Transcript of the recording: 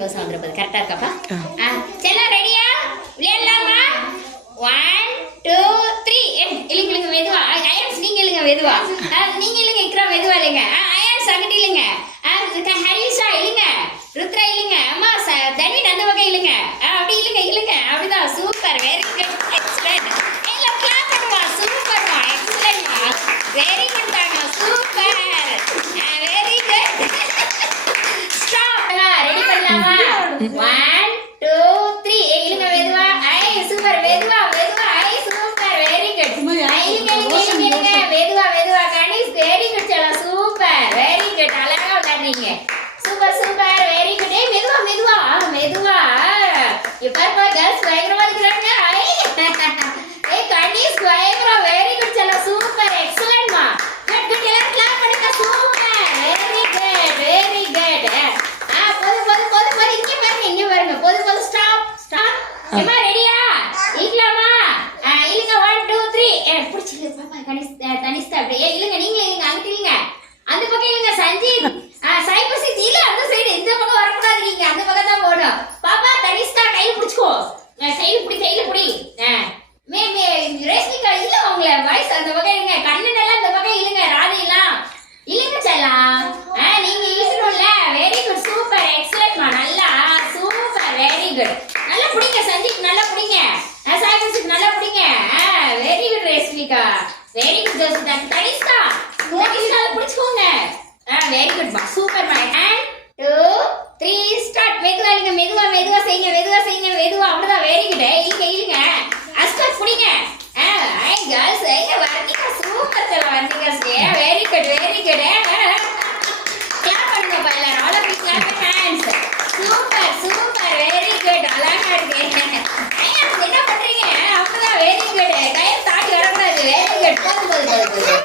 கரெக்டா இருக்காப்பா? செல்லம் ரெடியா? விளையாடலாமா? 1 2 3 இழுங்க இழுங்க மெதுவா. அயான்ஸ் நீங்க இழுங்க மெதுவா. நீங்க இழுங்க இக்ரா மெதுவா இழுங்க. அயான்ஸ் அங்கிட்டு இழுங்க. ஹரிஷா இழுங்க. ருத்ரா இழுங்க. அம்மா தனின் அந்த பக்கம் இழுங்க. அப்படி இழுங்க இழுங்க. அப்படிதான் சூப்பர் வெரி குட் எக்ஸலென்ட். எல்லாம் கிளாப் பண்ணுவா. சூப்பர்மா எக்ஸலென்ட்மா. வெரி குட் தாங்க super. Very good. Stop. Ready பண்ணலாமா? 1 2 3 இழுங்க மெதுவா. சூப்பர் மெதுவா மெதுவா. Super very good. இழுங்க இழுங்க இழுங்க மெதுவா மெதுவா. கணேஷ் வெரி குட் செல்லம் சூப்பர் வெரி குட். அழகா விளையாடுறீங்க. Super super very good. மெதுவா மெதுவா மெதுவா. இப்ப கேர்ள்ஸ் பயங்கரமா இருக்கிறாங்க. கணேஷ் பயங்கரமா வெரி குட் செல்லம் சூப்பர் எக்ஸலென்ட்மா. குட் குட் எல்லாம் கிளாப் பண்ணுங்க. Super very good very good. போது இங்க பாருங்க போது ஸ்டாப் ஸ்டாப். அம்மா ரெடியா? இழுக்கலாமா? இழுங்க 1 2 3 புடிச்சிங்க பாப்பா. கணேஷ் தனிஷ்தா அப்படியே இழுங்க. நீங்களே இழுங்க. அங்கிட்டு இழுங்க. அந்த பக்கம் இழுங்க. சஞ்சீத் சைபசி இல்ல அந்த சைடு இந்த பக்கம் வரக்கூடாது. நீங்க அந்த பக்கம் தான் போகணும். பாப்பா தனிஷ்தா கையில புடிச்சுக்கோ. கையில புடி. மே ரேஷ்மிகா இல்ல உங்களை வாய்ஸ் அந்த பக்கம் இழுங்க. கண்ணன் எல்லாம் இந்த பக்கம் இழுங்க. ராதையெல்லாம் இழுங்க செல்லாம். நீங்க இழுக்கணும்ல. வெரி குட் சூப்பர் எக்ஸலென்ட்மா. நல்லா சூப்பர் வெரி குட். நல்லா புடிங்க சஞ்சீத் நல்லா புடிங்க. சாய்பசிக்கு நல்லா புடிங்க. Very good Reshmika. Very good Joshitha. Tanishtha புடிச்சுக்கோங்க. வெரி குட்மா சூப்பர்மா. 1 2 3 ஸ்டார்ட். மெதுவா இழுங்க. மெதுவா மெதுவா செய்யுங்க. மெதுவா செய்யுங்க. மெதுவா அப்படிதான். Very good. இழுங்க இழுங்க. அஸ்கர் புடிங்க. கேர்ள்ஸ் எங்க வர்ணிகா சூப்பர் செல்லம் Varnika. Very good very good. Clap பண்ணுங்க எல்லாரும். All of you clap your hands. Super super very good. அழகா இருக்கு. என்ன பண்றீங்க? அப்படிதான் வெரி குட். கையை தாண்டி வரக்கூடாது. Very good. போதும்